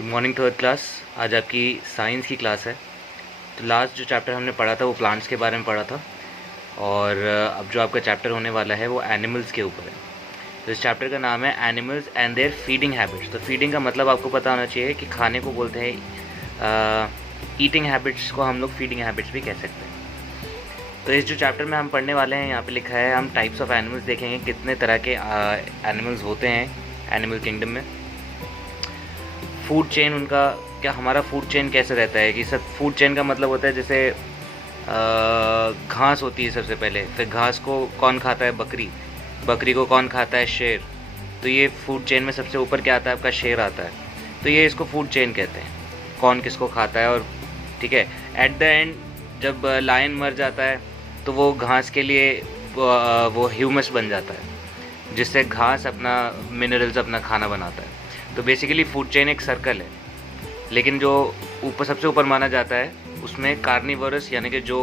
Good morning third class. आज आपकी science की क्लास है। तो लास्ट जो चैप्टर हमने पढ़ा था वो प्लांट्स के बारे में पढ़ा था, और अब जो आपका चैप्टर होने वाला है वो एनिमल्स के ऊपर है। तो इस चैप्टर का नाम है animals and their feeding habits. तो फीडिंग का मतलब आपको पता होना चाहिए कि खाने को बोलते हैं। ईटिंग हैबिट्स को हम लोग फीडिंग हैबिट्स भी कह सकते हैं। तो इस जो चैप्टर में हम पढ़ने वाले हैं, यहाँ पे लिखा है हम टाइप्स ऑफ एनिमल्स देखेंगे, कितने तरह के एनिमल्स होते हैं एनिमल किंगडम में। फूड चेन उनका क्या, हमारा फूड चेन कैसे रहता है कि सब फूड चेन का मतलब होता है जैसे घास होती है सबसे पहले, फिर घास को कौन खाता है, बकरी, बकरी को कौन खाता है, शेर। तो ये फूड चेन में सबसे ऊपर क्या आता है, आपका शेर आता है। तो ये इसको फूड चेन कहते हैं, कौन किसको खाता है। और ठीक है, एट द एंड जब लायन मर जाता है तो वो घास के लिए वो ह्यूमस बन जाता है, जिससे घास अपना मिनरल्स अपना खाना बनाता है। तो बेसिकली फूड चेन एक सर्कल है, लेकिन जो ऊपर सबसे ऊपर माना जाता है उसमें कार्निवोरस यानी कि जो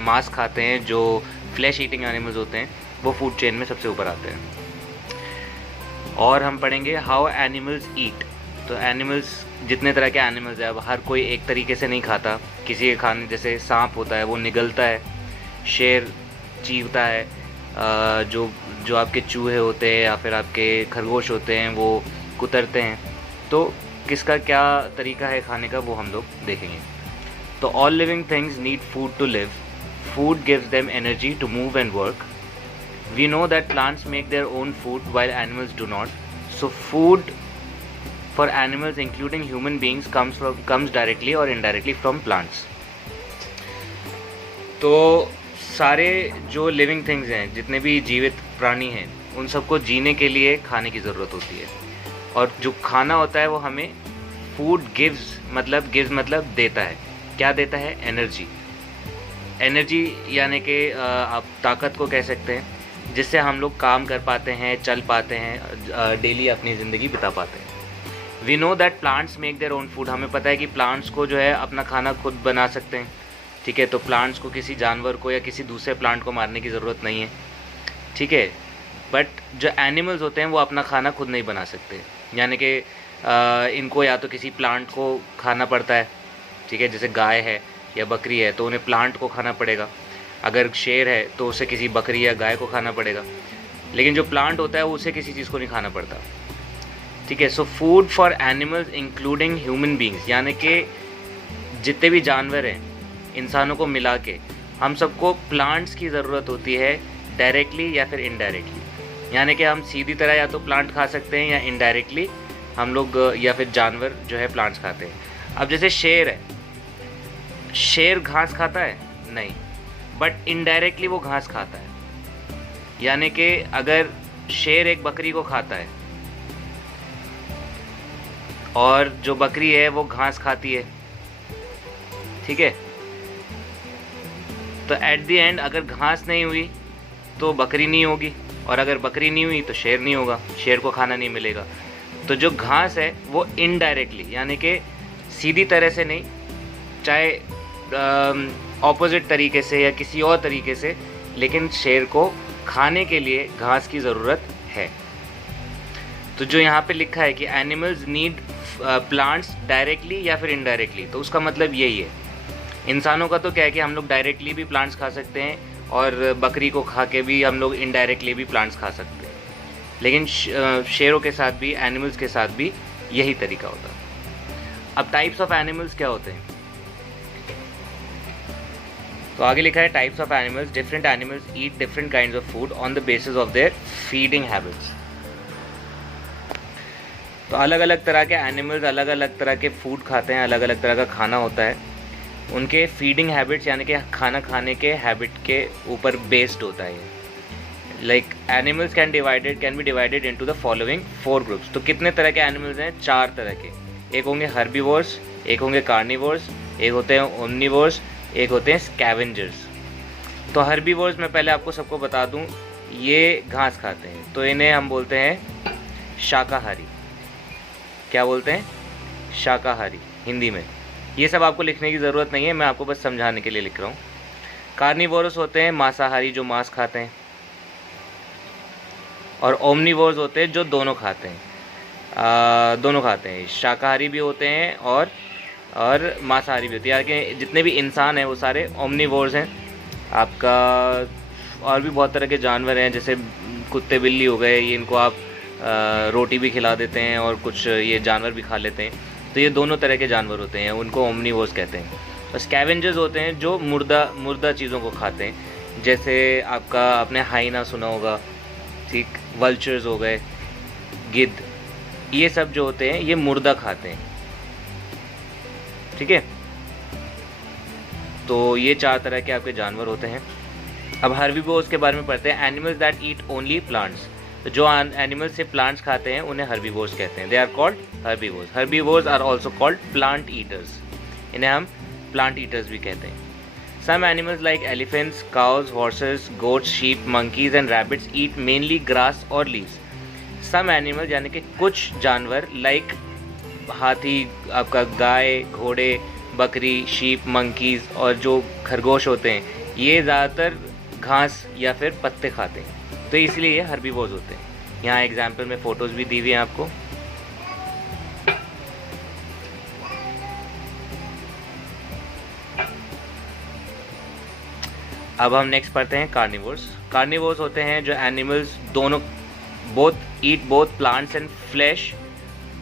मांस खाते हैं, जो फ्लैश ईटिंग एनिमल्स होते हैं, वो फूड चेन में सबसे ऊपर आते हैं। और हम पढ़ेंगे हाउ एनिमल्स ईट। तो एनिमल्स जितने तरह के एनिमल्स हैं, अब हर कोई एक तरीके से नहीं खाता। किसी के खाने, जैसे सांप होता है वो निगलता है, शेर चीरता है, जो जो आपके चूहे होते हैं या फिर आपके खरगोश होते हैं वो कुतरते हैं। तो किसका क्या तरीका है खाने का वो हम लोग देखेंगे। तो all living things need food to live. Food gives them energy to move and work. We know that plants make their own food while animals do not. So food for animals including human beings comes directly or indirectly from plants. तो सारे जो living things हैं, जितने भी जीवित प्राणी हैं, उन सबको जीने के लिए खाने की ज़रूरत होती है। और जो खाना होता है वो हमें फूड गिव्स मतलब देता है। क्या देता है? एनर्जी। एनर्जी यानी कि आप ताकत को कह सकते हैं, जिससे हम लोग काम कर पाते हैं, चल पाते हैं, डेली अपनी ज़िंदगी बिता पाते हैं। We know that plants make their own food. हमें पता है कि प्लांट्स को जो है अपना खाना खुद बना सकते हैं। ठीक है, तो प्लांट्स को किसी जानवर को या किसी दूसरे प्लांट को मारने की ज़रूरत नहीं है। ठीक है, बट जो एनिमल्स होते हैं वो अपना खाना खुद नहीं बना सकते, यानी कि इनको या तो किसी प्लांट को खाना पड़ता है। ठीक है, जैसे गाय है या बकरी है तो उन्हें प्लांट को खाना पड़ेगा। अगर शेर है तो उसे किसी बकरी या गाय को खाना पड़ेगा। लेकिन जो प्लांट होता है उसे किसी चीज़ को नहीं खाना पड़ता। ठीक है, so food for animals including human beings, यानी कि जितने भी जानवर हैं, इंसानों को मिला के हम सबको प्लांट्स की ज़रूरत होती है, डायरेक्टली या फिर इनडायरेक्टली। यानी कि हम सीधी तरह या तो प्लांट खा सकते हैं या इनडायरेक्टली हम लोग या फिर जानवर जो है प्लांट्स खाते हैं। अब जैसे शेर है, शेर घास खाता है? नहीं, बट इनडायरेक्टली वो घास खाता है। यानी कि अगर शेर एक बकरी को खाता है और जो बकरी है वो घास खाती है, ठीक है, तो एट द एंड अगर घास नहीं हुई तो बकरी नहीं होगी, और अगर बकरी नहीं हुई तो शेर नहीं होगा, शेर को खाना नहीं मिलेगा। तो जो घास है वो इनडायरेक्टली यानी कि सीधी तरह से नहीं, चाहे ऑपोजिट तरीके से या किसी और तरीके से, लेकिन शेर को खाने के लिए घास की ज़रूरत है। तो जो यहाँ पे लिखा है कि एनिमल्स नीड प्लांट्स डायरेक्टली या फिर इनडायरेक्टली, तो उसका मतलब यही है। इंसानों का तो क्या है कि हम लोग डायरेक्टली भी प्लांट्स खा सकते हैं और बकरी को खा के भी हम लोग इनडायरेक्टली भी प्लांट्स खा सकते हैं। लेकिन शेरों के साथ भी, एनिमल्स के साथ भी यही तरीका होता है। अब टाइप्स ऑफ एनिमल्स क्या होते हैं, तो आगे लिखा है types of animals. Different animals eat different kinds of food on the basis of their feeding habits. तो अलग अलग तरह के एनिमल्स अलग अलग तरह के फूड खाते हैं, अलग अलग तरह का खाना होता है। उनके फीडिंग हैबिट्स यानी कि खाना खाने के हैबिट के ऊपर बेस्ड होता है। Like animals can be divided into the following 4 groups. तो कितने तरह के एनिमल्स हैं? 4 तरह के। एक होंगे हर्बीवोर्स, एक होंगे कार्निवोर्स, एक होते हैं ओमनीवोर्स, एक होते हैं स्कैवेंजर्स। तो हर्बीवोर्स में पहले आपको सबको बता दूं, ये घास खाते हैं, तो इन्हें हम बोलते हैं शाकाहारी। क्या बोलते हैं? शाकाहारी हिंदी में। ये सब आपको लिखने की ज़रूरत नहीं है, मैं आपको बस समझाने के लिए लिख रहा हूँ। कार्निवोरस होते हैं मांसाहारी, जो मांस खाते हैं, और ओमनीवोर्स होते हैं जो दोनों खाते हैं। दोनों खाते हैं, शाकाहारी भी होते हैं और मांसाहारी भी होते हैं। यानी कि जितने भी इंसान हैं वो सारे ओमनीवोर्स हैं। आपका और भी बहुत तरह के जानवर हैं, जैसे कुत्ते बिल्ली हो गए, ये इनको आप रोटी भी खिला देते हैं और कुछ ये जानवर भी खा लेते हैं। तो ये दोनों तरह के जानवर होते हैं, उनको ओमनीवोर्स कहते हैं। और स्कैवेंजर्स होते हैं जो मुर्दा चीज़ों को खाते हैं, जैसे आपने हाइना सुना होगा, ठीक, वल्चर्स हो गए, गिद्ध, ये सब जो होते हैं ये मुर्दा खाते हैं, ठीक है। तो ये 4 तरह के आपके जानवर होते हैं। अब हर्बीवोर्स के बारे में पढ़ते हैं। Animals that eat only plants, तो जो एनिमल्स से प्लांट्स खाते हैं उन्हें हर्बीवोर्स कहते हैं। They are called herbivores. Herbivores are also called plant eaters, इन्हें हम प्लांट ईटर्स भी कहते हैं। Some animals like elephants, cows, horses, goats, sheep, monkeys and rabbits eat mainly grass और लीव्स। सम एनिमल यानी कि कुछ जानवर, लाइक हाथी, आपका गाय, घोड़े, बकरी, शीप, मंकीज और जो खरगोश होते हैं, ये ज़्यादातर घास या फिर पत्ते खाते हैं, तो इसलिए ये हर्बीवोर्स होते हैं। यहाँ एग्जाम्पल में फ़ोटोज़ भी दी हुई हैं आपको। अब हम नेक्स्ट पढ़ते हैं कार्निवोर्स। कार्निवोर्स होते हैं जो animals eat both plants and flesh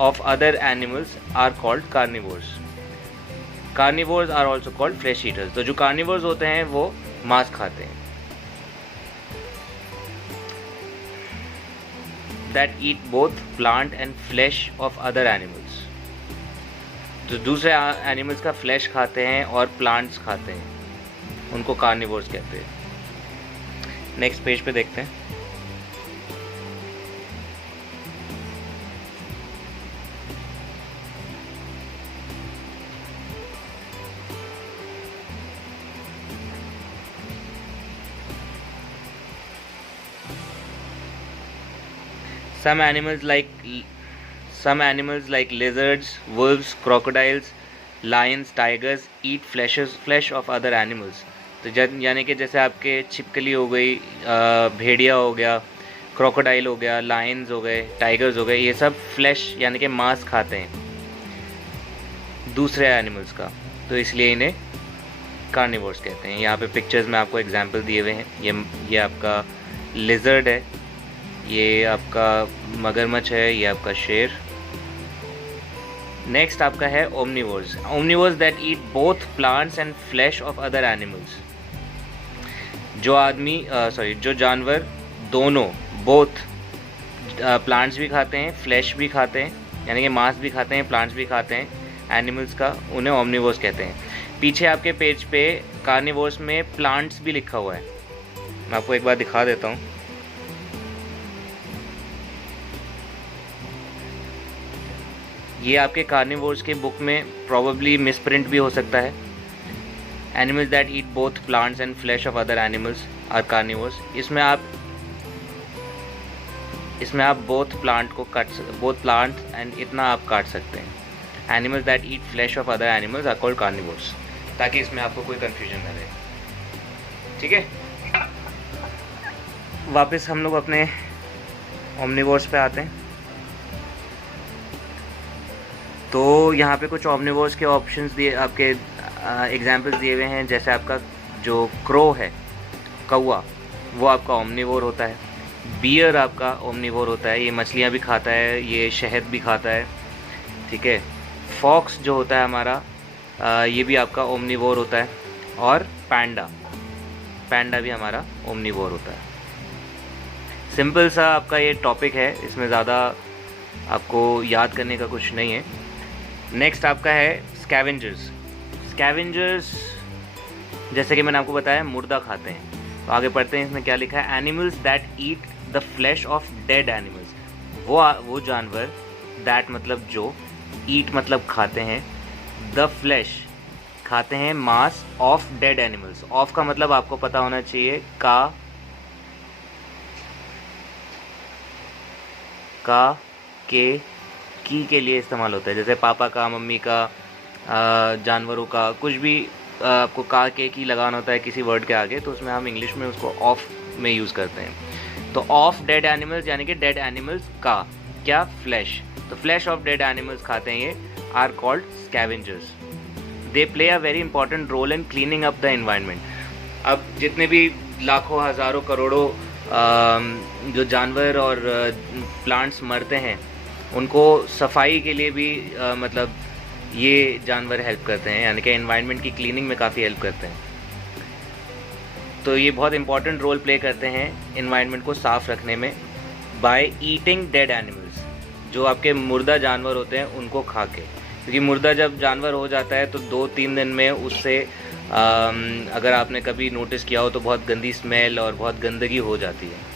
of other animals are called carnivores. Carnivores are also called flesh eaters. तो जो कार्निवोर्स होते हैं वो मांस खाते हैं। That eat both plant and flesh of other animals, जो दूसरे एनिमल्स का फ्लैश खाते हैं और प्लांट्स खाते हैं, उनको कार्निवोर्स कहते हैं। नेक्स्ट पेज पे देखते हैं। Some animals like lizards, wolves, crocodiles, lions, tigers eat flesh of other animals. तो यानी कि जैसे आपके छिपकली हो गई, भेड़िया हो गया, क्रोकोडाइल हो गया, लायंस हो गए, टाइगर्स हो गए, ये सब फ्लैश यानी कि मांस खाते हैं दूसरे एनिमल्स का, तो इसलिए इन्हें कार्निवोर्स कहते हैं। यहाँ पे पिक्चर्स में आपको एग्जांपल दिए हुए हैं। ये आपका लिजर्ड है, ये आपका मगरमच्छ है, ये आपका शेर। नेक्स्ट आपका है omnivores. Omnivores that eat both plants and flesh of other animals. जो जानवर दोनों, बोथ प्लांट्स भी खाते हैं, फ्लैश भी खाते हैं, यानी कि मांस भी खाते हैं, प्लांट्स भी खाते हैं एनिमल्स का, उन्हें ओमनीवोर्स कहते हैं। पीछे आपके पेज पे कार्निवोर्स में प्लांट्स भी लिखा हुआ है, मैं आपको एक बार दिखा देता हूँ। ये आपके कार्निवोर्स के बुक में प्रॉबेबली मिसप्रिंट भी हो सकता है। Animals that eat both plants and flesh of other animals are carnivores. इसमें आप बोथ प्लांट एंड इतना आप काट सकते हैं। Animals that eat flesh of other animals are called carnivores, ताकि इसमें आपको कोई कंफ्यूजन न रहे, ठीक है। वापस हम लोग अपने ओमनीवोर्स पे आते हैं। तो यहाँ पे कुछ ओमनीवोर्स के ऑप्शंस दिए, आपके एग्जांपल्स दिए हुए हैं। जैसे आपका जो क्रो है, कौवा, वो आपका ओमनीवोर होता है। बियर आपका ओमनीवोर होता है, ये मछलियाँ भी खाता है, ये शहद भी खाता है, ठीक है। फॉक्स जो होता है हमारा, ये भी आपका ओमनीवोर होता है। और पैंडा भी हमारा ओमनीवोर होता है। सिंपल सा आपका ये टॉपिक है, इसमें ज़्यादा आपको याद करने का कुछ नहीं है। नेक्स्ट आपका है स्कैवेंजर्स, जैसे कि मैंने आपको बताया मुर्दा खाते हैं। तो आगे पढ़ते हैं, इसमें क्या लिखा है। Animals that eat the flesh of dead animals, वो जानवर, दैट मतलब जो, ईट मतलब खाते हैं, द फ्लैश खाते हैं मांस ऑफ डेड एनिमल्स। ऑफ का मतलब आपको पता होना चाहिए, के लिए इस्तेमाल होता है। जैसे पापा का, मम्मी का, जानवरों का, कुछ भी आपको के की लगाना होता है किसी वर्ड के आगे, तो उसमें हम इंग्लिश में उसको ऑफ में यूज़ करते हैं। तो ऑफ डेड एनिमल्स यानी कि डेड एनिमल्स का क्या, flesh. The flesh of dead animals खाते हैं ये, are called scavengers. They play a very important role in cleaning up the environment. अब जितने भी लाखों हज़ारों करोड़ों जो जानवर और प्लांट्स मरते हैं, उनको सफाई के लिए भी मतलब ये जानवर हेल्प करते हैं, यानी कि एनवायरनमेंट की क्लीनिंग में काफ़ी हेल्प करते हैं। तो ये बहुत इंपॉर्टेंट रोल प्ले करते हैं एनवायरनमेंट को साफ़ रखने में बाय ईटिंग डेड एनिमल्स, जो आपके मुर्दा जानवर होते हैं उनको खा के। क्योंकि मुर्दा जब जानवर हो जाता है तो 2-3 दिन में उससे अगर आपने कभी नोटिस किया हो तो बहुत गंदी स्मेल और बहुत गंदगी हो जाती है।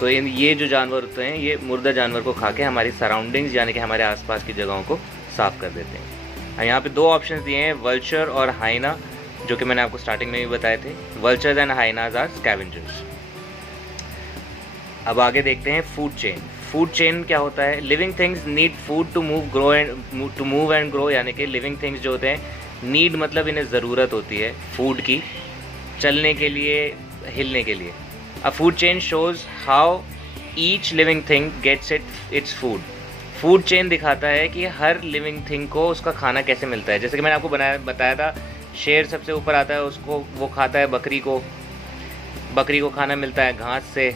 तो ये जो जानवर होते हैं ये मुर्दा जानवर को खा के हमारी सराउंडिंग्स यानी कि हमारे आसपास की जगहों को साफ़ कर देते हैं। यहाँ पे 2 ऑप्शंस दिए हैं, वल्चर और हाइना, जो कि मैंने आपको स्टार्टिंग में भी बताए थे। Vultures and hyenas are scavengers. अब आगे देखते हैं फूड चेन। फूड चेन क्या होता है? Living things need food to move and grow, यानी कि लिविंग थिंग्स जो होते हैं, नीड मतलब इन्हें ज़रूरत होती है फूड की, चलने के लिए, हिलने के लिए। A food chain shows how each living thing gets its food. Food chain दिखाता है कि हर लिविंग थिंग को उसका खाना कैसे मिलता है। जैसे कि मैंने आपको बताया था, शेर सबसे ऊपर आता है, उसको वो खाता है बकरी को खाना मिलता है घास से,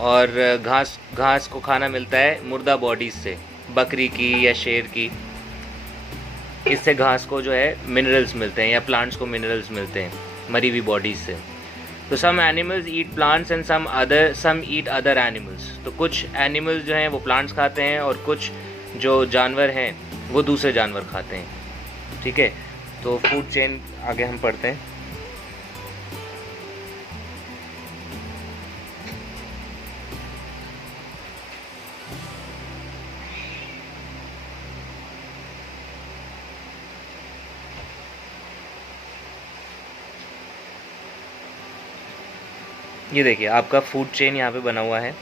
और घास को खाना मिलता है मुर्दा बॉडीज से, बकरी की या शेर की। इससे घास को जो है मिनरल्स मिलते हैं, या प्लांट्स को मिनरल्स मिलते हैं मरी हुई बॉडीज से। तो some animals eat plants and some eat other animals. तो कुछ एनिमल्स जो हैं वो प्लांट्स खाते हैं, और कुछ जो जानवर हैं वो दूसरे जानवर खाते हैं। ठीक है, तो फूड चेन आगे हम पढ़ते हैं। ये देखिए आपका फूड चेन यहाँ पे बना हुआ है।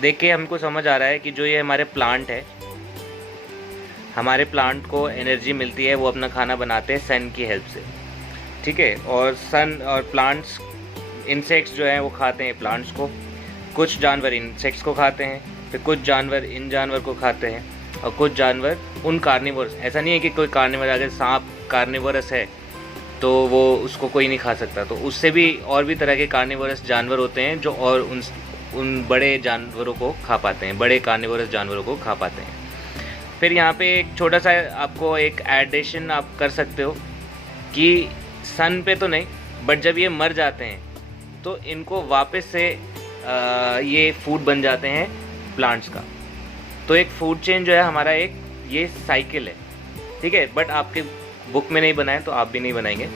देख के हमको समझ आ रहा है कि जो ये हमारे प्लांट है, हमारे प्लांट को एनर्जी मिलती है, वो अपना खाना बनाते हैं सन की हेल्प से। ठीक है, और सन और प्लांट्स, इंसेक्ट्स जो हैं वो खाते हैं प्लांट्स को। कुछ जानवर इंसेक्ट्स को खाते हैं, फिर कुछ जानवर इन जानवर को खाते हैं, और कुछ जानवर उन कार्निवोरस। ऐसा नहीं है कि कोई कार्निवर, अगर सांप कार्निवोरस है तो वो उसको कोई नहीं खा सकता। तो उससे भी और भी तरह के कार्निवोरस जानवर होते हैं जो और उन बड़े जानवरों को खा पाते हैं, बड़े कार्निवोरस जानवरों को खा पाते हैं। फिर यहाँ पे एक छोटा सा आपको एक एडिशन आप कर सकते हो कि सन पे तो नहीं, बट जब ये मर जाते हैं तो इनको वापस से ये फूड बन जाते हैं प्लांट्स का। तो एक फूड चेन जो है हमारा, एक ये साइकिल है। ठीक है, बट आपके बुक में नहीं बनाए तो आप भी नहीं बनाएंगे,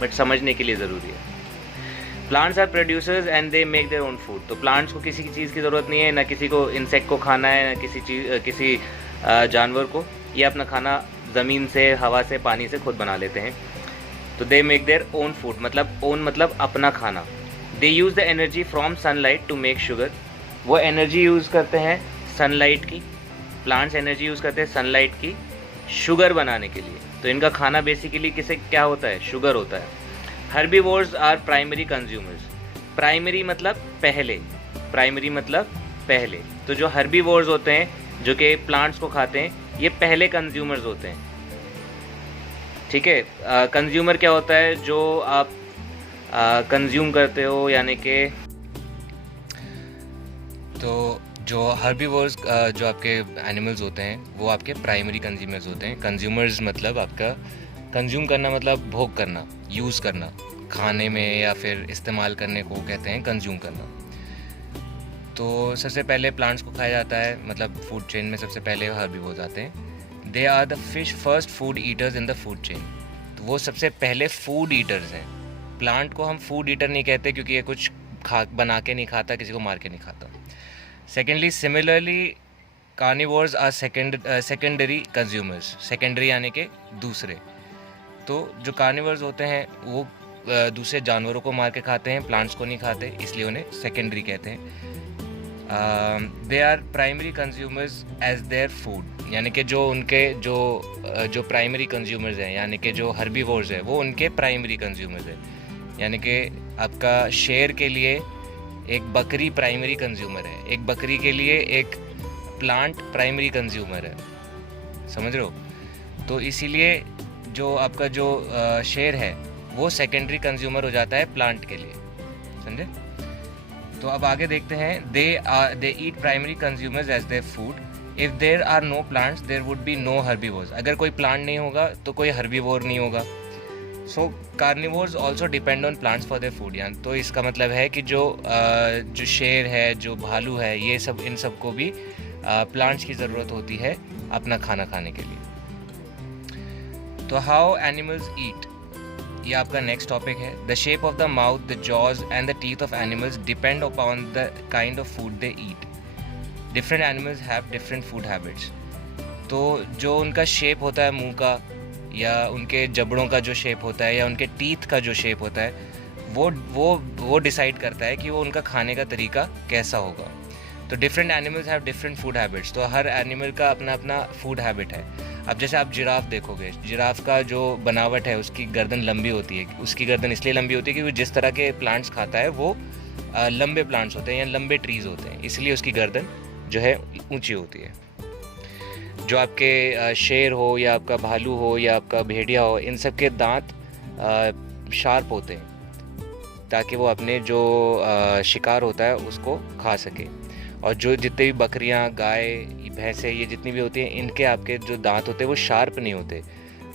बट समझने के लिए ज़रूरी है। Plants are producers and they make their own food. तो प्लांट्स को किसी चीज़ की ज़रूरत नहीं है, ना किसी को इंसेक्ट को खाना है, ना किसी जानवर को। ये अपना खाना ज़मीन से, हवा से, पानी से खुद बना लेते हैं। तो they make their own food, मतलब ओन मतलब अपना खाना। They use the energy from sunlight to make sugar. वो एनर्जी यूज़ करते हैं सनलाइट की, प्लांट्स एनर्जी यूज़ करते हैं सनलाइट की शुगर बनाने के लिए। तो इनका खाना बेसिकली किसे क्या होता है? शुगर होता है। Herbivores are primary consumers. Primary मतलब पहले, प्राइमरी मतलब पहले। तो जो हर्बीवोर्स होते हैं, जो कि प्लांट्स को खाते हैं, ये पहले कंज्यूमर्स होते हैं। ठीक है, कंज्यूमर क्या होता है? जो आप कंज्यूम करते हो, यानी कि तो जो हर्बीवोर्स जो आपके एनिमल्स होते हैं वो आपके प्राइमरी कंज्यूमर्स होते हैं। कंज्यूमर्स मतलब आपका कंज्यूम करना मतलब भोग करना, यूज़ करना, खाने में या फिर इस्तेमाल करने को कहते हैं कंज्यूम करना। तो सबसे पहले प्लांट्स को खाया जाता है, मतलब फूड चेन में सबसे पहले हर्बीवोर्स आते हैं। They are the first food eaters in the food chain. तो वो सबसे पहले फूड ईटर्स हैं। प्लांट को हम फूड ईटर नहीं कहते क्योंकि ये कुछ बना के नहीं खाता, किसी को मार के नहीं खाता। Secondly, similarly carnivores are secondary consumers. Secondary यानी कि दूसरे। तो जो कार्निवोर्स होते हैं वो दूसरे जानवरों को मार के खाते हैं, प्लांट्स को नहीं खाते, इसलिए उन्हें सेकेंडरी कहते हैं। They are primary consumers as their food, यानी कि जो उनके जो प्राइमरी कंज्यूमर्स हैं, यानी कि जो हर्बीवोर्स हैं, वो उनके प्राइमरी कंज्यूमर्स हैं। यानी कि आपका शेर के लिए एक बकरी प्राइमरी कंज्यूमर है, एक बकरी के लिए एक प्लांट प्राइमरी कंज्यूमर है, समझ रहे हो? तो इसीलिए जो आपका जो शेर है वो सेकेंडरी कंज्यूमर हो जाता है प्लांट के लिए, समझे? तो अब आगे देखते हैं, they eat primary consumers as their food. If there are no plants there would be no herbivores. अगर कोई प्लांट नहीं होगा तो कोई हर्बीवोर नहीं होगा। So carnivores also depend on plants for their food. यानी तो इसका मतलब है कि जो शेर है, जो भालू है, ये सब, इन सब को भी प्लांट्स की ज़रूरत होती है अपना खाना खाने के लिए। तो हाउ एनिमल्स ईट, ये आपका नेक्स्ट टॉपिक है। The shape of the mouth, the jaws and the teeth of animals depend upon the kind of food they eat. Different animals have different food habits. तो जो उनका shape होता है मुंह का, या उनके जबड़ों का जो शेप होता है, या उनके टीथ का जो शेप होता है, वो डिसाइड करता है कि वो उनका खाने का तरीका कैसा होगा। तो different animals have different food habits. तो हर एनिमल का अपना अपना फूड हैबिट है। अब जैसे आप जिराफ देखोगे, जिराफ का जो बनावट है, उसकी गर्दन लंबी होती है। उसकी गर्दन इसलिए लंबी होती है क्योंकि जिस तरह के प्लांट्स खाता है वो लंबे प्लांट्स होते हैं या लंबे ट्रीज होते हैं, इसलिए उसकी गर्दन जो है ऊंची होती है। जो आपके शेर हो या आपका भालू हो या आपका भेड़िया हो, इन सब के दांत शार्प होते हैं ताकि वो अपने जो शिकार होता है उसको खा सके। और जो जितने भी बकरियां, गाय, भैंसें, ये जितनी भी होती हैं, इनके आपके जो दांत होते हैं वो शार्प नहीं होते,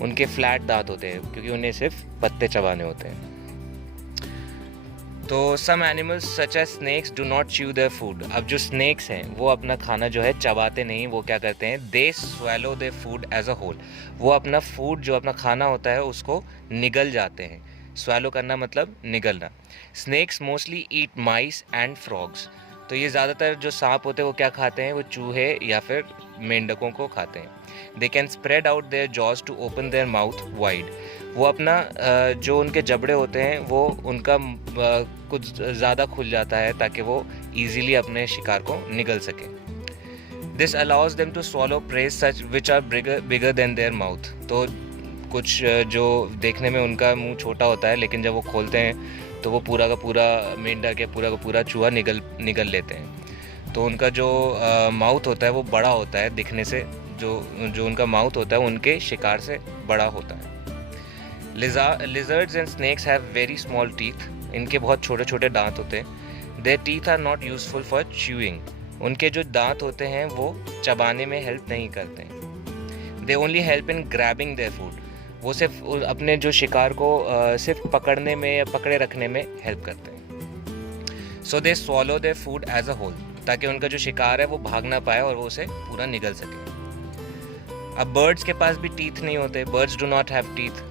उनके फ्लैट दांत होते हैं क्योंकि उन्हें सिर्फ पत्ते चबाने होते हैं। तो some animals such as snakes do not chew their food. अब जो स्नेक्स हैं वो अपना खाना जो है चबाते नहीं, वो क्या करते हैं, they swallow their food as a whole. वो अपना फूड, जो अपना खाना होता है, उसको निगल जाते हैं। स्वैलो करना मतलब निगलना। Snakes mostly eat mice and frogs. तो ये ज़्यादातर जो सांप होते हैं वो क्या खाते हैं, वो चूहे या फिर मेंढकों को खाते हैं। They can spread out their jaws to open their mouth wide. वो अपना जो उनके जबड़े होते हैं वो उनका कुछ ज़्यादा खुल जाता है ताकि वो ईजीली अपने शिकार को निगल सके। This allows them to swallow prey such which are bigger than their mouth. तो कुछ जो देखने में उनका मुंह छोटा होता है, लेकिन जब वो खोलते हैं तो वो पूरा का पूरा मेंढक या पूरा का पूरा चूहा निगल लेते हैं। तो उनका जो माउथ होता है वो बड़ा होता है दिखने से। जो उनका माउथ होता है उनके शिकार से बड़ा होता है। Lizards and snakes have very small teeth. इनके बहुत छोटे छोटे दांत होते हैं। Their teeth are not useful for chewing. उनके जो दांत होते हैं वो चबाने में हेल्प नहीं करते। They only help in grabbing their food. वो सिर्फ अपने जो शिकार को सिर्फ पकड़ने में या पकड़े रखने में हेल्प करते हैं। So they swallow their food as a whole, ताकि उनका जो शिकार है वो भाग ना पाए और वो उसे पूरा निगल सके। अब बर्ड्स के पास भी टीथ नहीं होते। Birds do not have teeth.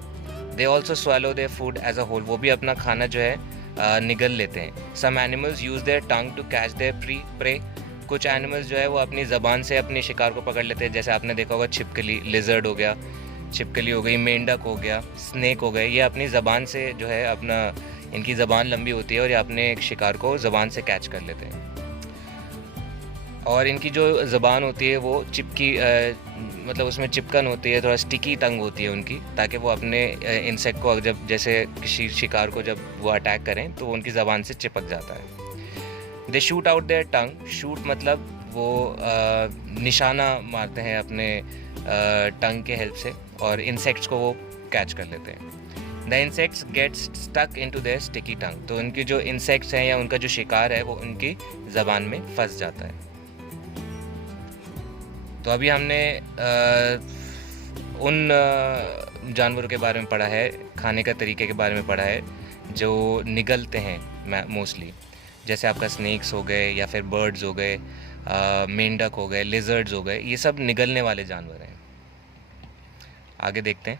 They also swallow their food as a whole. वो भी अपना खाना जो है निगल लेते हैं। Some animals use their tongue to catch their prey. कुछ एनिमल्स जो है वो अपनी ज़बान से अपने शिकार को पकड़ लेते हैं। जैसे आपने देखा होगा छिपकली, लिजर्ड हो गया, छिपकली हो गई, मेंढक हो गया, स्नेक हो गए। ये अपनी ज़बान से जो है अपना, इनकी ज़बान लंबी होती है और ये अपने शिकार को ज़बान से कैच कर लेते हैं। और इनकी जो ज़बान होती है वो चिपकी मतलब उसमें चिपकन होती है, थोड़ा स्टिकी टंग होती है उनकी, ताकि वो अपने इंसेक्ट को जब, जैसे किसी शिकार को जब वो अटैक करें तो वो उनकी ज़बान से चिपक जाता है। They shoot out their tongue. Shoot मतलब वो निशाना मारते हैं अपने टंग के हेल्प से, और इंसेक्ट्स को वो कैच कर लेते हैं। The insects get stuck into their sticky tongue. तो उनकी जो इंसेक्ट्स हैं या उनका जो शिकार है वो उनकी ज़बान में फंस जाता है। तो अभी हमने उन जानवरों के बारे में पढ़ा है, खाने का तरीके के बारे में पढ़ा है जो निगलते हैं मोस्टली, जैसे आपका स्नेक्स हो गए या फिर बर्ड्स हो गए, मेंढक हो गए, लिजर्ड्स हो गए। ये सब निगलने वाले जानवर हैं। आगे देखते हैं।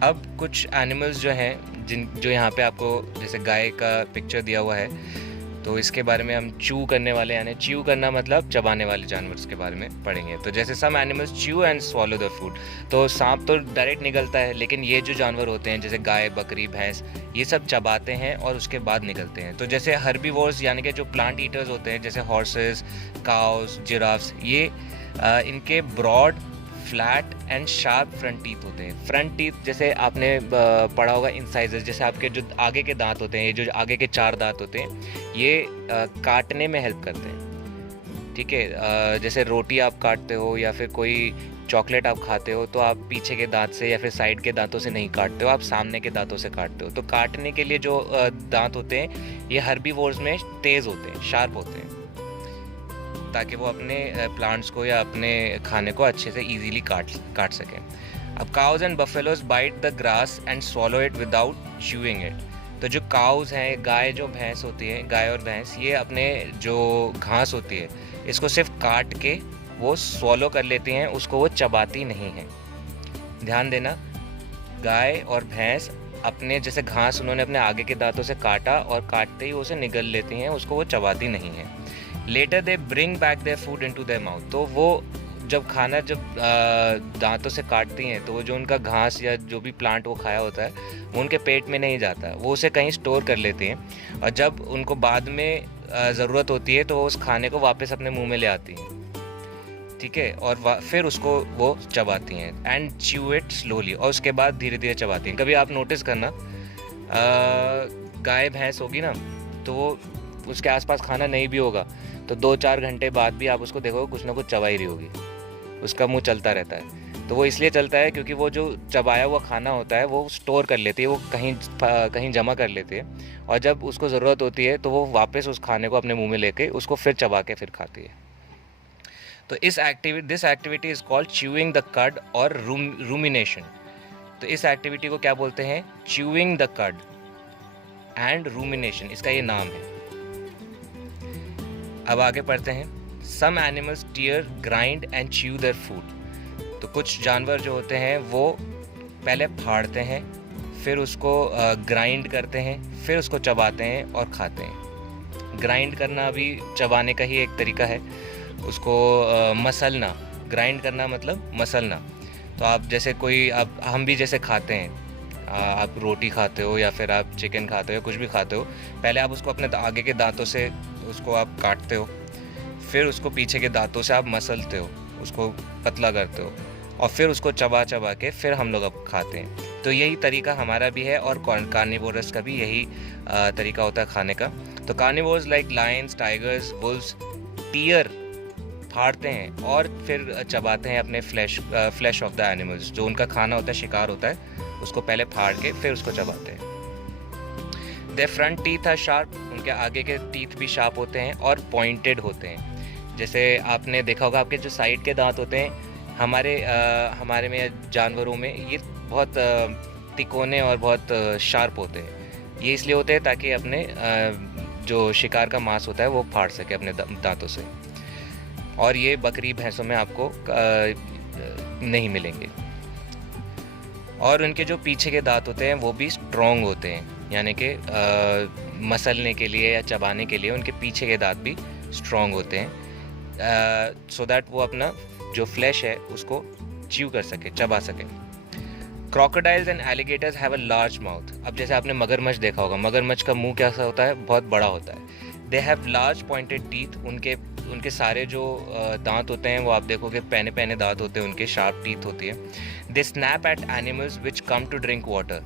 अब कुछ एनिमल्स जो हैं जो यहाँ पे आपको, जैसे गाय का पिक्चर दिया हुआ है, तो इसके बारे में हम च्यू करने वाले, यानी च्यू करना मतलब चबाने वाले जानवर के बारे में पढ़ेंगे। तो जैसे some animals chew and swallow the food, तो सांप तो डायरेक्ट निगलता है, लेकिन ये जो जानवर होते हैं जैसे गाय, बकरी, भैंस, ये सब चबाते हैं और उसके बाद निकलते हैं। तो जैसे हर्बीवोर्स यानी कि जो प्लांट ईटर्स होते हैं जैसे हॉर्सेस, काउस, जिराफ्स, ये इनके broad, flat and sharp front teeth होते हैं। फ्रंट टीथ जैसे आपने पढ़ा होगा इंसाइजर्स, जैसे आपके जो आगे के दांत होते हैं, ये जो आगे के 4 दांत होते हैं, ये काटने में हेल्प करते हैं। ठीक है, जैसे रोटी आप काटते हो या फिर कोई चॉकलेट आप खाते हो, तो आप पीछे के दांत से या फिर साइड के दांतों से नहीं काटते हो, आप सामने के दांतों से काटते हो। तो काटने के लिए जो दांत होते हैं ये हर्बीवोर्स में तेज़ होते हैं, शार्प होते हैं, ताकि वो अपने प्लांट्स को या अपने खाने को अच्छे से इजीली काट सकें। अब cows and buffaloes bite the grass and swallow it without chewing it. तो जो काउज हैं, गाय जो भैंस होती है, गाय और भैंस, ये अपने जो घास होती है इसको सिर्फ काट के वो स्वॉलो कर लेती हैं, उसको वो चबाती नहीं हैं। ध्यान देना, गाय और भैंस अपने जैसे घास उन्होंने अपने आगे के दांतों से काटा और काटते ही उसे निगल लेती हैं, उसको वो चबाती नहीं हैं। Later they bring back their food into their mouth. तो वो जब खाना दांतों से काटती हैं तो वो जो उनका घास या जो भी प्लांट वो खाया होता है वो उनके पेट में नहीं जाता, वो उसे कहीं स्टोर कर लेती हैं और जब उनको बाद में ज़रूरत होती है तो वो उस खाने को वापस अपने मुंह में ले आती हैं। ठीक है, और फिर उसको वो चबाती हैं एंड च्यू इट स्लोली, और उसके बाद धीरे धीरे चबाती हैं। कभी आप नोटिस करना, गाय भैंस होगी ना तो वो उसके आसपास खाना नहीं भी होगा तो 2-4 घंटे बाद भी आप उसको देखोगे कुछ ना कुछ चबा ही रही होगी, उसका मुंह चलता रहता है। तो वो इसलिए चलता है क्योंकि वो जो चबाया हुआ खाना होता है वो स्टोर कर लेती है, वो कहीं जमा कर लेती है, और जब उसको ज़रूरत होती है तो वो वापस उस खाने को अपने मुंह में लेके उसको फिर चबा के फिर खाती है। तो this activity is called chewing the कड और रूमिनेशन। तो इस एक्टिविटी को क्या बोलते हैं? Chewing the cud and rumination, इसका ये नाम है। अब आगे पढ़ते हैं। Some animals tear, grind and chew their food. तो कुछ जानवर जो होते हैं वो पहले फाड़ते हैं, फिर उसको ग्राइंड करते हैं, फिर उसको चबाते हैं और खाते हैं। ग्राइंड करना भी चबाने का ही एक तरीका है, उसको मसलना। ग्राइंड करना मतलब मसलना। तो आप जैसे हम भी जैसे खाते हैं, आप रोटी खाते हो या फिर आप चिकन खाते हो, कुछ भी खाते हो, पहले आप उसको अपने आगे के दांतों से उसको आप काटते हो, फिर उसको पीछे के दांतों से आप मसलते हो, उसको पतला करते हो, और फिर उसको चबा के फिर हम लोग अब खाते हैं। तो यही तरीका हमारा भी है और कार्निवोरस का भी यही तरीका होता है खाने का। तो carnivores like lions, tigers, wolves tear, फाड़ते हैं और फिर चबाते हैं अपने फ्लैश ऑफ द एनिमल्स। जो उनका खाना होता है, शिकार होता है, उसको पहले फाड़ के फिर उसको चबाते हैं। Their front teeth are sharp, उनके आगे के टीथ भी शार्प होते हैं और पॉइंटेड होते हैं। जैसे आपने देखा होगा आपके जो साइड के दांत होते हैं हमारे में जानवरों में ये बहुत तिकोने और बहुत शार्प होते हैं। ये इसलिए होते हैं ताकि अपने जो शिकार का मांस होता है वो फाड़ सके अपने दांतों से, और ये बकरी भैंसों में आपको नहीं मिलेंगे। और उनके जो पीछे के दांत होते हैं वो भी स्ट्रॉन्ग होते हैं, यानी कि मसलने के लिए या चबाने के लिए उनके पीछे के दांत भी स्ट्रॉन्ग होते हैं, सो दैट वो अपना जो फ्लैश है उसको च्यू कर सके, चबा सके। Crocodiles and alligators have a large mouth. अब जैसे आपने मगरमच्छ देखा होगा, मगरमच्छ का मुंह कैसा होता है? बहुत बड़ा होता है। They have large pointed teeth, उनके सारे जो दांत होते हैं वो आप देखोगे पहने दांत होते हैं, उनके शार्प टीथ होती है। They snap at animals which come to drink water.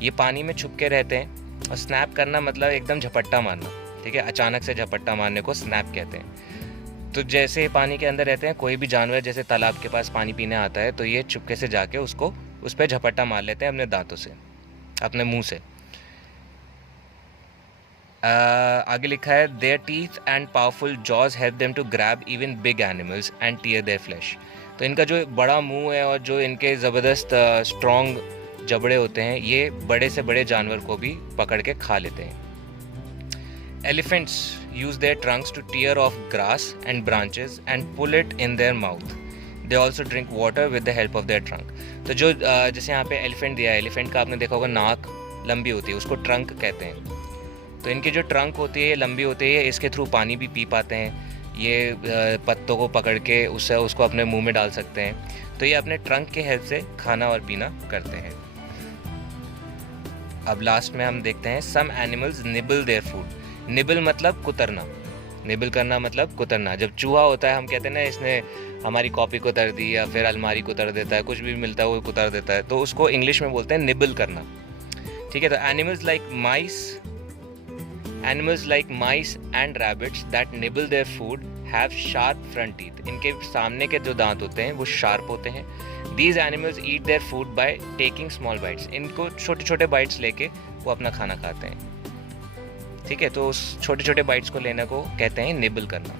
ये पानी में छुप के रहते हैं, और स्नैप करना मतलब एकदम झपट्टा मारना, ठीक है, अचानक से झपट्टा मारने को स्नैप कहते हैं। तो जैसे पानी के अंदर रहते हैं, कोई भी जानवर जैसे तालाब के पास पानी पीने आता है तो ये चुपके से जाके उस पर झपट्टा मार लेते हैं अपने दांतों से, अपने मुंह से। आगे लिखा है their teeth and powerful jaws help them to grab even big animals and tear their flesh. तो इनका जो बड़ा मुंह है और जो इनके ज़बरदस्त स्ट्रॉन्ग जबड़े होते हैं, ये बड़े से बड़े जानवर को भी पकड़ के खा लेते हैं। Elephants use their trunks to tear off grass and branches and pull it in their mouth. They also drink water with the help of their trunk. तो जो जैसे यहाँ पे एलिफेंट दिया है, एलिफेंट का आपने देखा होगा नाक लंबी होती है, उसको ट्रंक कहते हैं। तो इनकी जो ट्रंक होती है ये लंबी होती है, इसके थ्रू पानी भी पी पाते हैं। ये पत्तों को पकड़ के उसको अपने मुंह में डाल सकते हैं। तो ये अपने ट्रंक के हेल्प से खाना और पीना करते हैं। अब लास्ट में हम देखते हैं some animals nibble their food. Nibble मतलब कुतरना, निबल करना मतलब कुतरना। जब चूहा होता है हम कहते हैं ना इसने हमारी कॉपी कुतर दी या फिर अलमारी कुतर देता है, कुछ भी मिलता है वो कुतर देता है, तो उसको इंग्लिश में बोलते हैं निबल करना। ठीक है, तो animals like mice and rabbits that nibble their food have sharp front teeth. इनके सामने के जो दांत होते हैं वो शार्प होते हैं। These animals eat their food by taking small bites. इनको छोटे छोटे बाइट्स लेके वो अपना खाना खाते हैं। ठीक है, तो उस छोटे छोटे बाइट्स को लेने को कहते हैं निबल करना।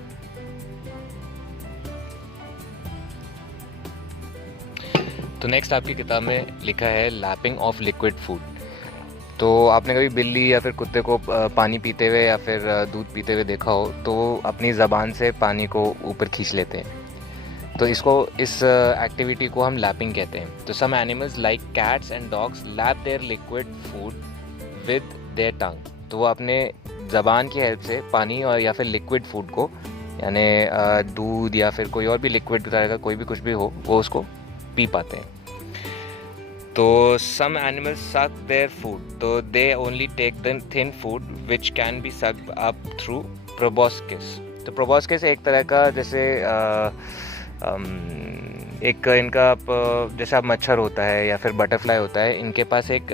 तो नेक्स्ट आपकी किताब में लिखा है लैपिंग ऑफ लिक्विड फूड। तो आपने कभी बिल्ली या फिर कुत्ते को पानी पीते हुए या फिर दूध पीते हुए देखा हो, तो वो अपनी ज़बान से पानी को ऊपर खींच लेते हैं। तो इस एक्टिविटी को हम लैपिंग कहते हैं। तो some animals like cats and dogs lap their liquid food with their tongue. तो वो अपने ज़बान की हेल्प से पानी और या फिर लिक्विड फूड को, यानी दूध या फिर कोई और भी लिक्विड तरह का कोई भी कुछ भी हो, वो उसको पी पाते हैं। तो some animals suck their food, तो they only take the thin food which can be sucked up through proboscis. तो प्रोबोस्किस एक तरह का जैसे एक इनका जैसे आप मच्छर होता है या फिर बटरफ्लाई होता है, इनके पास एक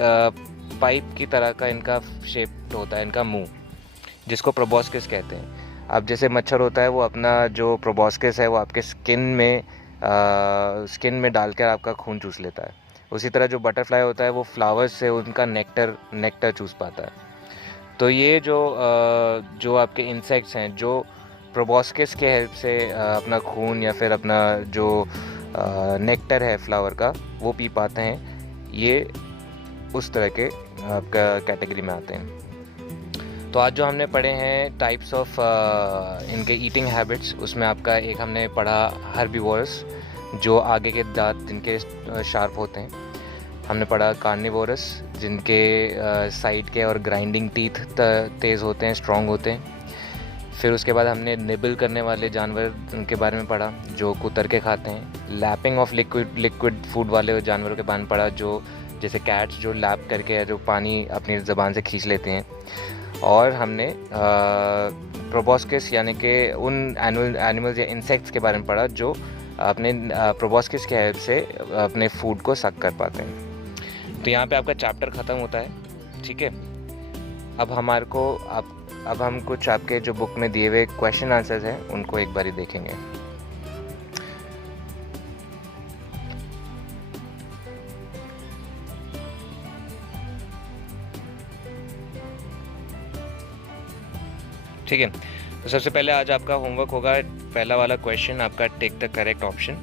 पाइप की तरह का इनका शेप होता है, इनका मुंह, जिसको प्रोबोस्किस कहते हैं। अब जैसे मच्छर होता है वो अपना जो प्रोबोस्किस है वो आपके स्किन में डालकर आपका खून चूस लेता है। उसी तरह जो बटरफ्लाई होता है वो फ्लावर्स से उनका नेक्टर चूस पाता है। तो ये जो आपके इंसेक्ट्स हैं जो प्रोबोस्किस के हेल्प से अपना खून या फिर अपना जो नेक्टर है फ्लावर का वो पी पाते हैं, ये उस तरह के आपका कैटेगरी में आते हैं। तो आज जो हमने पढ़े हैं टाइप्स ऑफ इनके ईटिंग हैबिट्स, उसमें आपका एक हमने पढ़ा हर्बीवोरस, जो आगे के दांत जिनके शार्प होते हैं। हमने पढ़ा कार्निवोरस, जिनके साइड के और ग्राइंडिंग टीथ तेज़ होते हैं, स्ट्रॉन्ग होते हैं। फिर उसके बाद हमने निबल करने वाले जानवर उनके बारे में पढ़ा जो कुतर के खाते हैं। लैपिंग ऑफ लिक्विड फूड वाले जानवरों के बारे में पढ़ा, जो जैसे कैट्स जो लैप करके या जो पानी अपनी ज़बान से खींच लेते हैं। और हमने प्रोबोस्किस यानी कि उन एनिमल्स या इंसेक्ट्स के बारे में पढ़ा जो अपने प्रोबोस्किस के हेल्प से अपने फूड को सक कर पाते हैं। तो यहाँ पे आपका चैप्टर ख़त्म होता है। ठीक है, अब हम कुछ आपके जो बुक में दिए हुए क्वेश्चन आंसर्स हैं उनको एक बारी देखेंगे। ठीक है, तो सबसे पहले आज आपका होमवर्क होगा, पहला वाला क्वेश्चन आपका, take the correct option.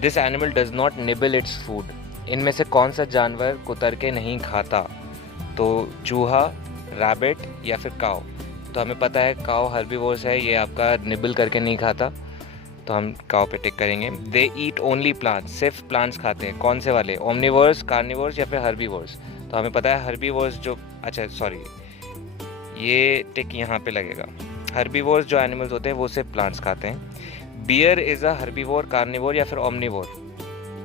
This animal does not nibble its food. इनमें से कौन सा जानवर कुतर के नहीं खाता? तो चूहा, रैबिट या फिर काऊ। तो हमें पता है काऊ हर्बीवोर्स है, ये आपका निबल करके नहीं खाता, तो हम काऊ पे टिक करेंगे। दे ईट ओनली प्लांट्स, सिर्फ प्लांट्स खाते हैं। कौन से वाले? ओमनिवोर्स, कार्निवोर्स या फिर हर्बीवोर्स। तो हमें पता है हर्बीवोर्स जो, अच्छा सॉरी, ये टिक यहाँ पे लगेगा। हर्बीवोर्स जो एनिमल्स होते हैं वो सिर्फ प्लांट्स खाते हैं। Bear is a herbivore, carnivore या फिर ओमनिवोर?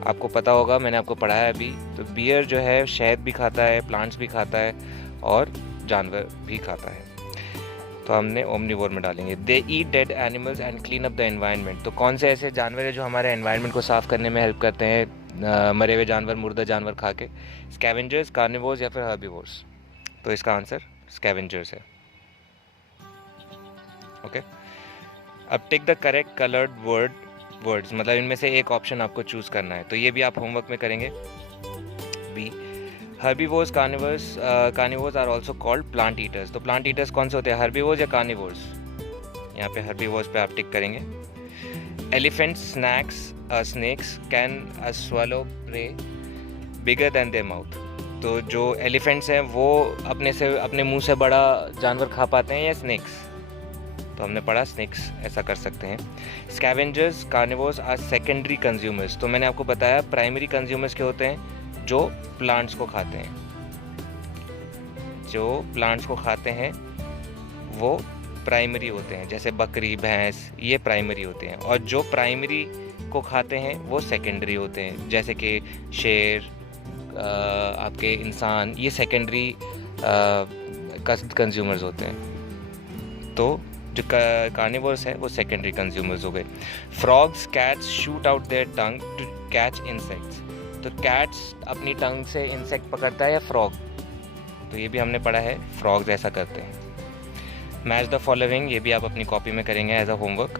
आपको पता होगा, मैंने आपको पढ़ाया अभी। तो बियर जो है शहद भी खाता है, प्लांट्स भी खाता है और जानवर भी खाता है, तो हमने ओमनिवोर में डालेंगे। They eat dead animals and clean up the environment. तो कौन से ऐसे जानवर है जो हमारे एनवायरनमेंट को साफ़ करने में हेल्प करते हैं, मरे हुए जानवर, मुर्दा जानवर खा के? स्कैवेंजर्स, कार्निवोर्स या फिर हर्बीवोर्स? तो इसका आंसर स्कैवेंजर्स है। ओके, अब tick the correct coloured words, मतलब इनमें से एक ऑप्शन आपको चूज़ करना है, तो ये भी आप होमवर्क में करेंगे। B, herbivores, carnivores are also called plant eaters. तो प्लांट ईटर्स कौन से होते हैं, हर्बीवोर्स या कार्निवोर्स? यहाँ पे हर्बीवोर्स पे आप टिक करेंगे। Elephants, snakes can swallow prey bigger than their mouth. तो जो एलिफेंट्स हैं वो अपने मुंह से बड़ा जानवर खा पाते हैं या स्नेक्स? तो हमने पढ़ा स्नेक्स ऐसा कर सकते हैं। Scavengers, carnivores are secondary consumers. तो मैंने आपको बताया प्राइमरी कंज्यूमर्स के होते हैं जो प्लांट्स को खाते हैं, जो प्लांट्स को खाते हैं वो प्राइमरी होते हैं, जैसे बकरी, भैंस, ये प्राइमरी होते हैं। और जो प्राइमरी को खाते हैं वो सेकेंडरी होते हैं, जैसे कि शेर, आपके इंसान, ये सेकेंडरी कंज्यूमर्स होते हैं। तो जो कार्निवोर्स है वो सेकेंडरी कंज्यूमर्स हो गए। Frogs, cats shoot out their tongue to catch insects. तो कैट्स अपनी टंग से इंसेक्ट पकड़ता है या फ्रॉग, तो ये भी हमने पढ़ा है, फ्रॉग्स ऐसा करते हैं। मैच द फॉलोइंग, ये भी आप अपनी कॉपी में करेंगे एज अ होमवर्क।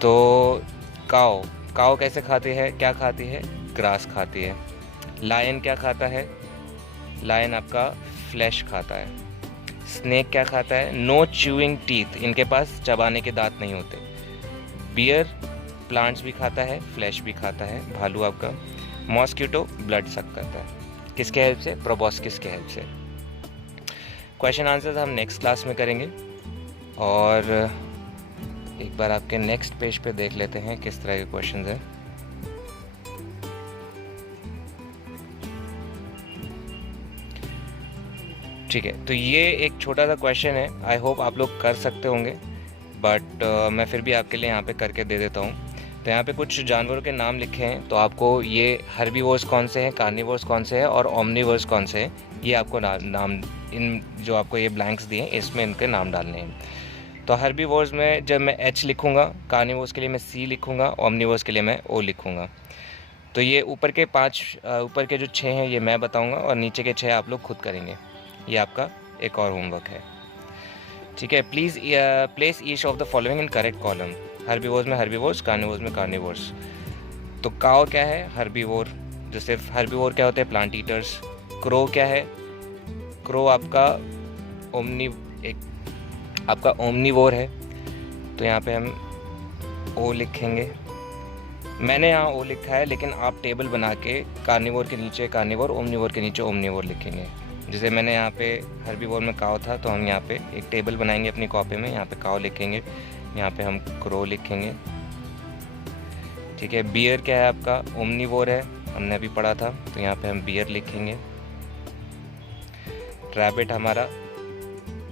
तो काओ कैसे खाती है, क्या खाती है, ग्रास खाती है। लायन क्या खाता है, लायन आपका फ्लैश खाता है। स्नेक क्या खाता है, नो च्यूइंग टीथ, इनके पास चबाने के दांत नहीं होते। बियर प्लांट्स भी खाता है, फ्लैश भी खाता है। भालू आपका। मॉस्किटो ब्लड सक करता है, किसके हेल्प से, प्रोबॉस्किस के हेल्प से। क्वेश्चन आंसर्स हम नेक्स्ट क्लास में करेंगे। और एक बार आपके नेक्स्ट पेज पे देख लेते हैं किस तरह के क्वेश्चंस हैं। ठीक है, तो ये एक छोटा सा क्वेश्चन है, आई होप आप लोग कर सकते होंगे, बट मैं फिर भी आपके लिए यहाँ पे करके दे देता हूँ। तो यहाँ पे कुछ जानवरों के नाम लिखे हैं, तो आपको ये हर्बीवोर्स कौन से हैं, कार्निवोर्स कौन से हैं और ओमनिवोर्स कौन से हैं, ये आपको नाम इन जो आपको ये ब्लैंक्स दिए हैं इसमें इनके नाम डालने हैं। तो हर्बीवोर्स में जब मैं H लिखूँगा, कार्निवोर्स के लिए मैं C लिखूँगा, ओमनिवोर्स के लिए मैं O लिखूँगा। तो ये ऊपर के 5 ऊपर के जो 6 हैं ये मैं बताऊँगा और नीचे के 6 आप लोग खुद करेंगे। ये आपका एक और होमवर्क है, ठीक है। Please place each of the following in correct column. Herbivores में हर्बीवोर्स, कार्निवोर्स में कार्निवोर्स। तो काओ क्या है, हर्बीवोर, जो सिर्फ हर्बीवोर क्या होते हैं, प्लांट ईटर्स। क्रो क्या है, क्रो आपका ओमनीवोर है, तो यहाँ पे हम ओ लिखेंगे। मैंने यहाँ ओ लिखा है, लेकिन आप टेबल बना के कार्निवोर के नीचे कार्निवोर, ओमनीवोर के नीचे ओमनीवोर लिखेंगे। जैसे मैंने यहाँ पे हर्बीवोर में काओ था, तो हम यहाँ पे एक टेबल बनाएंगे अपनी कॉपी में, यहाँ पे काओ लिखेंगे, यहाँ पे हम क्रो लिखेंगे, ठीक है। बियर क्या है आपका, ओमनीवोर है, हमने अभी पढ़ा था, तो यहाँ पे हम बियर लिखेंगे। रैबिट हमारा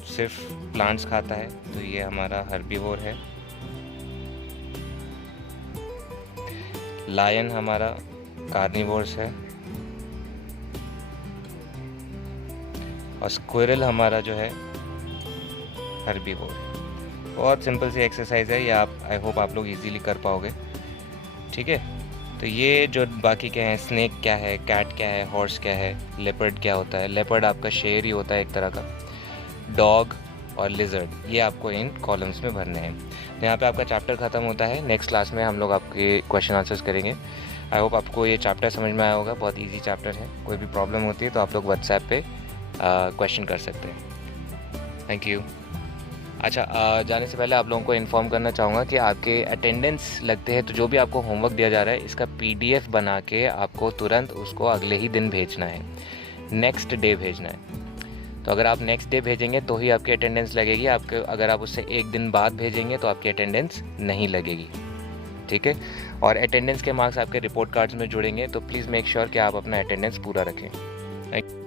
सिर्फ प्लांट्स खाता है, तो ये हमारा हर्बीवोर है। लायन हमारा कार्निवोर्स है, और स्क्विरल हमारा जो है हर्बीवोर है। बहुत सिंपल सी एक्सरसाइज है, ये आप आई होप आप लोग इजीली कर पाओगे, ठीक है। तो ये जो बाकी क्या है, स्नेक क्या है, कैट क्या है, हॉर्स क्या है, लेपर्ड क्या होता है, लेपर्ड आपका शेर ही होता है एक तरह का, डॉग और लिजर्ड, ये आपको इन कॉलम्स में भरने हैं। तो यहाँ पे आपका चैप्टर ख़त्म होता है। नेक्स्ट क्लास में हम लोग आपके क्वेश्चन आंसर्स करेंगे। आई होप आपको ये चैप्टर समझ में आया होगा, बहुत ईजी चैप्टर है। कोई भी प्रॉब्लम होती है तो आप लोग व्हाट्सएप पे क्वेश्चन कर सकते हैं। Thank you. अच्छा, जाने से पहले आप लोगों को इन्फॉर्म करना चाहूँगा कि आपके अटेंडेंस लगते हैं, तो जो भी आपको होमवर्क दिया जा रहा है इसका PDF बना के आपको तुरंत उसको अगले ही दिन भेजना है, नेक्स्ट डे भेजना है। तो अगर आप नेक्स्ट डे भेजेंगे तो ही आपकी अटेंडेंस लगेगी, आपके अगर आप उससे एक दिन बाद भेजेंगे तो आपकी अटेंडेंस नहीं लगेगी, ठीक है। और अटेंडेंस के मार्क्स आपके रिपोर्ट कार्ड्स में जुड़ेंगे, तो प्लीज़ मेक श्योर कि आप अपना अटेंडेंस पूरा रखें। Thank you.